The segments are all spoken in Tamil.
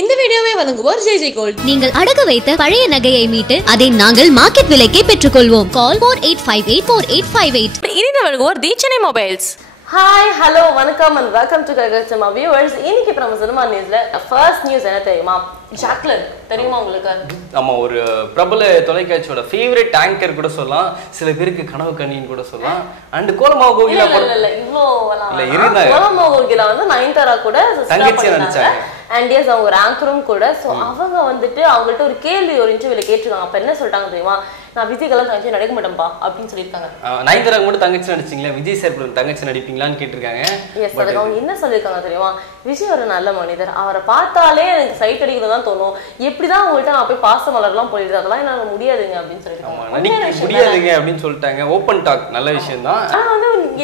இந்த வீடியோவை வழங்குவோர் ஜே ஜே கோல்ட். நீங்கள் அடகு வைத்த பழைய நகையை மீட்டு அதை நாங்கள் மார்க்கெட் விலைக்கே பெற்றுக்கொள்வோம். Call four eight five eight four eight five eight. இனி வழங்குவோர் the Chennai mobiles. Hi hello வணக்கம் அண்ட் வெல்கம் டு ககச்சமா வியூவர்ஸ் இன்னைக்கு இப்ப நம்ம சினிமா நியூஸ்ல ஃபர்ஸ்ட் நியூஸ் என்ன தெரியுமா? ஜாக்லின் தெரியுமா உங்களுக்கு? நம்ம ஒரு பிரபல தொலைக்காட்சியோட ஃபேவரட் ஆங்கர் கூட சொல்லலாம் சில பேருக்கு கனவு கண்ணின்னு கூட சொல்லலாம். அண்ட் கோலமா கோகிலா இல்ல இல்ல இவ்ளோ இல்ல, இருந்தாங்க. கோலமோகில வந்து நயன்தாரா கூட தங்கச்சியா நடிச்சாங்க. அண்ட் எஸ் அவங்க ஒரு ஆங்கரும் கூட. சோ அவங்க வந்துட்டு அவங்கள்ட்ட ஒரு கேள்வி ஒரு இன்டர்வியூல கேட்டிருக்காங்க. அப்ப என்ன சொல்லிட்டாங்க தெரியுமா? நான் விஜய்க்கெல்லாம் தங்கச்சி நடிக்க மாட்டேன்பா அப்படின்னு சொல்லியிருக்காங்க. நயன்தாரா மட்டும் தங்கச்சி நடிச்சிங்களா? விஜய் சார் கூட தங்கச்சி நடிப்பீங்களான்னு கேட்டிருக்காங்க. எஸ் அதுக்கு அவங்க என்ன சொல்லியிருக்காங்க தெரியுமா? விஜய் ஒரு நல்ல மனிதர். அவரை பார்த்தாலே எனக்கு சைட் அடிக்கணும் தான் தோணும். எப்படிதான் அவங்கள்ட்ட நான் போய் பாச மலர்லாம் போயிடுது அதெல்லாம் என்னால முடியாதுங்க அப்படின்னு சொல்லியிருக்காங்க? முடியாதுங்க அப்படின்னு சொல்லிட்டாங்க. ஓப்பன் டாக் நல்ல விஷயம் தான்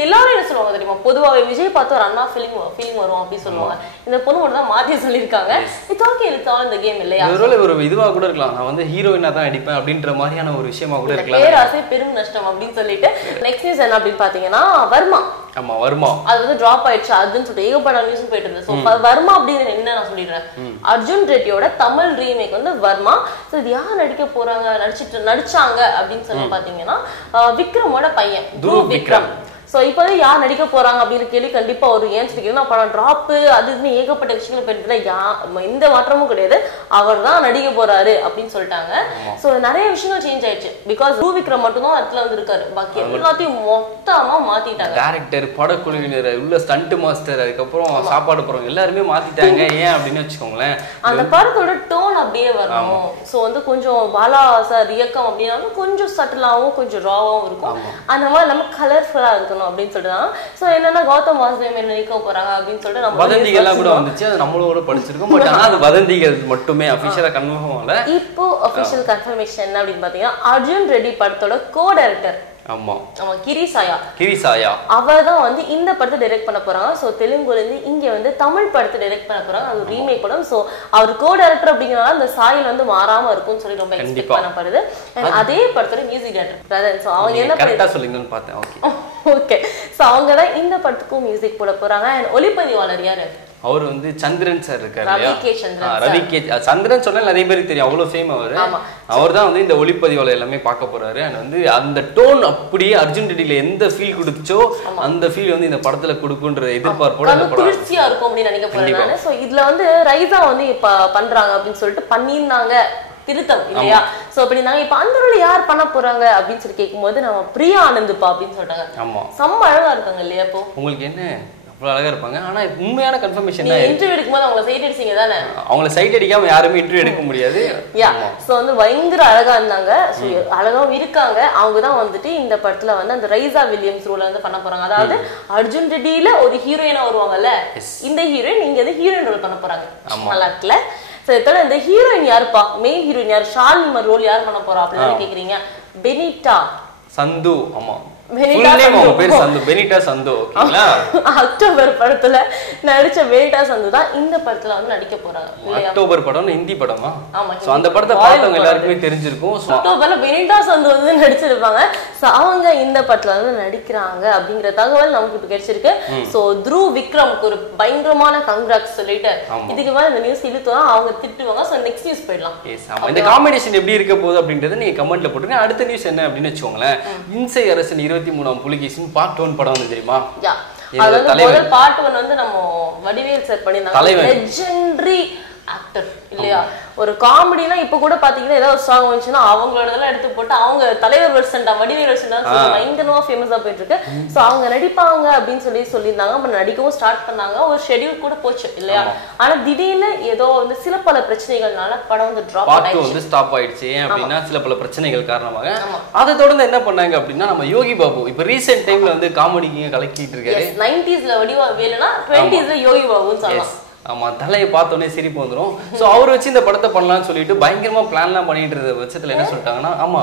எல்லாரும் என்ன சொல்லுவாங்க தெரியுமா? பொதுவாவே விஜய் பார்த்து ஒரு அண்ணா ஃபீலிங் ஃபீலிங் வரும் அப்படின்னு சொல்லுவாங்க. இந்த பொண்ணு மட்டும் தான் மாத்தி சொல்லியிருக்காங்க. இட்ஸ் ஓகே இட்ஸ் ஆல் இந்த கேம் இல்லையா? ஒருவேளை ஒரு இதுவா கூட இருக்கலாம். நான் வந்து ஹீரோயினா தான் நடிப்பேன் அப்படின்ற மாதிரியான ஒரு விஷயமா கூட இருக்கலாம். பேராசை பெரும் நஷ்டம் அப்படின்னு சொல்லிட்டு நெக்ஸ்ட் நியூஸ் என்ன அப்படின்னு பாத்தீங்கன்னா வர்மா. ஆமா வருமா. அது வந்து டிராப் ஆயிடுச்சு. அதுன்னு சொல்லிட்டு ஏகப்பட்ட நியூஸ் போயிட்டு இருந்தது. ஸோ வர்மா அப்படின்னு என்ன நான் சொல்லிடுறேன்? அர்ஜுன் ரெட்டியோட தமிழ் ரீமேக் வந்து வர்மா. ஸோ இது யார் நடிக்க போறாங்க? நடிச்சிட்டு நடிச்சாங்க அப்படின்னு சொல்லி பாத்தீங்கன்னா விக்ரமோட பையன். துருவ் விக்ரம். சோ இப்போ வந்து யார் நடிக்க போறாங்க அப்படின்னு கேள்வி கண்டிப்பா ஒரு ஏன் சொல்லிக்கிறேன் படம் டிராப் அது இதுன்னு ஏகப்பட்ட விஷயங்கள் போயிட்டு யா எந்த மாற்றமும் கிடையாது. அவர் தான் நடிக்க போறாரு அப்படின்னு சொல்லிட்டாங்க. சோ நிறைய விஷயங்கள் சேஞ்ச் ஆயிடுச்சு. பிகாஸ் துருவ் விக்ரம் மட்டும் தான் இடத்துல வந்து இருக்காரு பாக்கி எல்லாத்தையும் மொத்தமா மாத்திட்டாங்க. டேரக்டர் படக்குழுவினர் உள்ள ஸ்டண்ட் மாஸ்டர் அதுக்கப்புறம் சாப்பாடு போறவங்க எல்லாருமே மாத்திட்டாங்க. ஏன் அப்படின்னு வச்சுக்கோங்களேன். அந்த படத்தோட டோன் அப்படியே வரணும். சோ வந்து கொஞ்சம் பாலா சார் இயக்கம் அப்படின்னா கொஞ்சம் சட்டிலாவும் கொஞ்சம் ராவாவும் இருக்கும். அந்த மாதிரி நம்ம கலர்ஃபுல்லா இருக்கணும். அப்படின்னு சொல்லிட்டு சோ என்னன்னா கௌதம் வாசுதேவன் நடிக்க போறாங்க அப்படின்னு சொல்லிட்டு நம்ம வதந்திகள்லாம் கூட வந்துச்சு. அது நம்மளோட படிச்சிருக்கோம். பட் ஆனா அது வதந்திகள் மட்டுமே அபிஷியலா கன்ஃபார்ம் ஆகல. இப்போ அபிஷியல் கன்ஃபர்மேஷன் அப்படின்னு பாத்தீங்கன்னா அர்ஜுன் ரெட்டி படத்தோட கோ டைரக்டர் ஆமா. ஆமா கிரிசாயா. கிரிசாயா. அவர் தான் வந்து இந்த படத்தை டைரக்ட் பண்ண போறாங்க ஸோ தெலுங்குல இருந்து இங்க வந்து தமிழ் படத்தை டைரக்ட் பண்ண போறாங்க அது ரீமேக் படம். ஸோ அவர் கோ டைரக்டர் அப்படிங்கறனால அந்த சாயல் வந்து மாறாம இருக்கும்னு சொல்லி ரொம்ப எக்ஸ்பெக்ட். பண்ணப்படுது. அதே படத்தோட மியூசிக் டைரக்டர் ஸோ அவங்க என்ன கரெக்டா சொல்லிங்கன்னு பார்த்தேன். ஓகே ஓகே ஸோ அவங்க தான் இந்த படத்துக்கும் மியூசிக் போட போறாங்க. அண்ட் ஒளிப்பதிவாளர் யாரு? அவர் வந்து சந்திரன் சார் இருக்காரு இல்லையா? ரவி கே சந்திரன் சொன்னா நிறைய பேருக்கு தெரியும். அவ்வளவு ஃபேம் அவரு. அவர் தான் வந்து இந்த ஒளிப்பதிவாளர் எல்லாமே பார்க்க போறாரு. அண்ட் வந்து அந்த டோன் அப்படியே அர்ஜுன் ரெட்டில எந்த ஃபீல் கொடுத்துச்சோ அந்த ஃபீல் வந்து இந்த படத்துல கொடுக்குன்ற எதிர்பார்ப்போட இந்த படம் குளிர்ச்சியா இருக்கும் அப்படின்னு நினைக்க ஸோ இதுல வந்து ரைசா வந்து இப்ப பண்றாங்க அப்படின்னு சொல்லிட்டு பண்ணியிருந்தாங்க. திருத்தம் இல்லையா? சோ அப்படின்னாங்க இப்ப அந்த ரோல யார் பண்ண போறாங்க அப்படின்னு சொல்லி கேட்கும்போது நம்ம பிரியா ஆனந்துப்பா அப்படின்னு சொல்லிட்டாங்க. செம்ம அழகா இருக்காங்க இல்லையா இப்போ? உங்களுக்கு என்ன? அவ்வளவு அழகா இருப்பாங்க. ஆனா உண்மையான கன்ஃபர்மேஷன் தான் இன்டர்வியூ எடுக்கும்போது அவங்கள சைட் அடிச்சீங்க தானே? அவங்கள சைட் அடிக்காம யாருமே இன்டர்வியூ எடுக்க முடியாது. யா சோ வந்து பயங்கர அழகா இருந்தாங்க. சோ அழகாவும் இருக்காங்க. அவங்க தான் வந்துட்டு இந்த படத்துல வந்து அந்த ரைசா வில்லியம்ஸ் ரோல வந்து பண்ண போறாங்க. அதாவது அர்ஜுன் ரெட்டியில ஒரு ஹீரோயினா வருவாங்கல்ல? இந்த ஹீரோயின் இங்க வந்து ஹீரோயின் ரோல் பண்ண நல்லா இருக்குல்ல? சோ இதோட இந்த ஹீரோயின் யாருப்பா? மெயின் ஹீரோயின் யார்? ஷாலினி ரோல் யார் பண்ண போறா? அப்படின்னு கேக்குறீங்க. பெனிட்டா. சந்து. ஆமா. அக்டோபர் படத்துல நடிச்ச பெனிட்டா சந்து தான் இந்த படத்துல வந்து நடிக்க போறாங்க. அக்டோபர் படம் ஹிந்தி படமா? ஆமா, சோ அந்த படத்தை Bollywood பார்த்தவங்க படம் எல்லாருக்குமே தெரிஞ்சிருக்கும். So, அக்டோபர்ல பெனிட்டா சந்து வந்து நடிச்சிருப்பாங்க. அவங்க இந்த படத்துல வந்து நடிக்கிறாங்க அப்படிங்கிற தகவல் நமக்கு இப்ப கிடைச்சிருக்கு. சோ த்ரூ விக்ரம்க்கு ஒரு பயங்கரமான கங்க்ராட்ஸ் சொல்லிட்டு இதுக்கு மேல இந்த நியூஸ் இழுத்தோம் அவங்க திட்டுவாங்க. சோ நெக்ஸ்ட் நியூஸ் போயிடலாம். இந்த காம்பினேஷன் எப்படி இருக்க போகுது அப்படின்றத நீங்க கமெண்ட்ல போட்டுருங்க. அடுத்த நியூஸ் என்ன அப்படின்னு வச்சுக்கோங்களேன். இன்சை அரசன் இருபத்தி மூணாம் புலிகேசன் பார்ட் ஒன் படம் வந்து தெரியுமா அது வந்து. முதல் பாட்டு ஒன்று வந்து நம்ம வடிவேல் சார் பண்ணியிருந்தாங்க. லெஜெண்டரி ஆக்டர் இல்லையா? ஒரு காமெடினா இப்ப கூட பாத்தீங்கன்னா ஏதாவது ஒரு சாங் வந்துச்சுன்னா அவங்களோட இதெல்லாம் எடுத்து போட்டு அவங்க தலைவர் வெர்சன்டா வடிவேல் சொல்லி பயங்கரமா ஃபேமஸா போயிட்டு இருக்கு சோ அவங்க நடிப்பாங்க அப்படின்னு சொல்லி சொல்லியிருந்தாங்க. அப்புறம் நடிக்கவும் ஸ்டார்ட் பண்ணாங்க. ஒரு ஷெட்யூல் கூட போச்சு இல்லையா? ஆனா திடீர்னு ஏதோ வந்து சில பல பிரச்சனைகள்னால படம் வந்து டிராப் ஆயிடுச்சு. வந்து ஸ்டாப் ஆயிடுச்சு ஏன் அப்படின்னா சில பல பிரச்சனைகள் காரணமாக. அதை தொடர்ந்து என்ன பண்ணாங்க அப்படின்னா நம்ம யோகி பாபு இப்ப ரீசெண்ட் டைம்ல வந்து காமெடிக்கு கலக்கிட்டு இருக்காரு. நைன்டிஸ்ல வடிவா வேலுனா டுவெண்ட்டிஸ்ல யோகி பாபுன்னு சொல்லலாம். ஆமா தலையை பார்த்தோன்னே சிரிப்பு வந்துரும். சோ அவர் வச்சு இந்த படத்தை பண்ணலாம்னு சொல்லிட்டு பயங்கரமா பிளான்லாம் பண்ணிட்டு இருந்த பட்சத்துல என்ன சொல்லிட்டாங்கன்னா ஆமா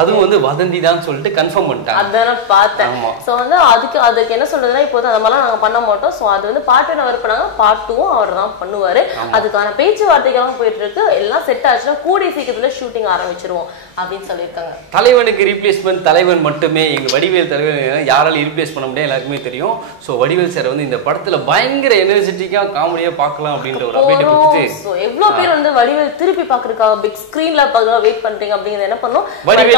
அதுவும் வந்து வதந்தி தான் சொல்லிட்டு கன்ஃபார்ம் பண்ணிட்டாங்க. அதான் பார்த்தேன். சோ வந்து அதுக்கு அதுக்கு என்ன சொல்றதுன்னா இப்போ அந்த மாதிரிலாம் நாங்க பண்ண மாட்டோம். சோ அது வந்து பார்ட் ஒன் அவர் பண்ணாங்க பார்ட் டூவும் அவர் தான் பண்ணுவாரு. அதுக்கான பேச்சுவார்த்தைகள்லாம் போயிட்டு இருக்கு எல்லாம் செட் ஆச்சுன்னா கூடிய சீக்கிரத்துல ஷூட்டிங் ஆரம்பிச்சிருவோம் அப்படின்னு சொல்லியிருக்காங்க. தலைவனுக்கு ரீப்ளேஸ்மெண்ட் தலைவன் மட்டுமே எங்க வடிவேல் தலைவன் யாராலும் ரீப்ளேஸ் பண்ண முடியாது எல்லாருக்குமே தெரியும். ஸோ வடிவேல் சார் வந்து இந்த படத்துல பயங்கர எனர்ஜெட்டிக்கா காமெடியா பார்க்கலாம் அப்படின்ற ஒரு அப்டேட் எவ்வளவு பேர் வந்து வடிவேல் திருப்பி பாக்குறதுக்காக பிக் ஸ்கிரீன்ல பார்க்க வெயிட் பண்றீங்க அப்படிங்கறது என்ன பண்ணும்?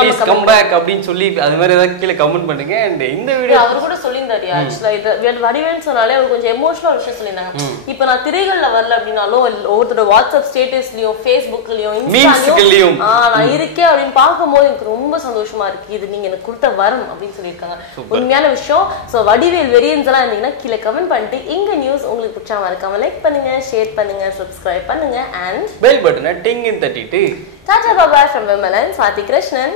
இஸ் கம் பேக் அப்படின்னு சொல்லி அது மாதிரி ஏதாவது கீழே கமெண்ட் பண்ணுங்க. அண்ட் இந்த வீடியோ அவர் கூட சொல்லியிருந்தாரு ஆக்சுவலா இது வே- வடிவேல்னு சொன்னாலே அவர் கொஞ்சம் எமோஷனல் விஷயம் சொல்லியிருந்தாங்க. இப்ப நான் திரைகள்ல வரல அப்படின்னாலும் இல்ல ஒவ்வொருத்தரோட வாட்ஸ்அப் ஸ்டேட்டஸ்லயும் ஃபேஸ்புக்லயும். இன்ஸ்டாலயும் நான் இருக்கேன் அப்படின்னு பார்க்கும்போது எனக்கு ரொம்ப சந்தோஷமா இருக்கு. இது நீங்க எனக்கு கொடுத்த வரம் அப்படின்னு சொல்லியிருக்காங்க. உண்மையான விஷயம். சோ வடிவேல் வெரியன்ஸ் எல்லாம் இருந்தீங்கன்னா கீழே கமெண்ட் பண்ணிட்டு எங்க நியூஸ் உங்களுக்கு பிடிச்சா மறக்காம லைக் பண்ணுங்க ஷேர் பண்ணுங்க சப்ஸ்கிரைப் பண்ணுங்க அண்ட் பெல் பட்டனை டிங்கு தட்டிட்டு. Tata bye bye from Vimalan Swathi Krishnan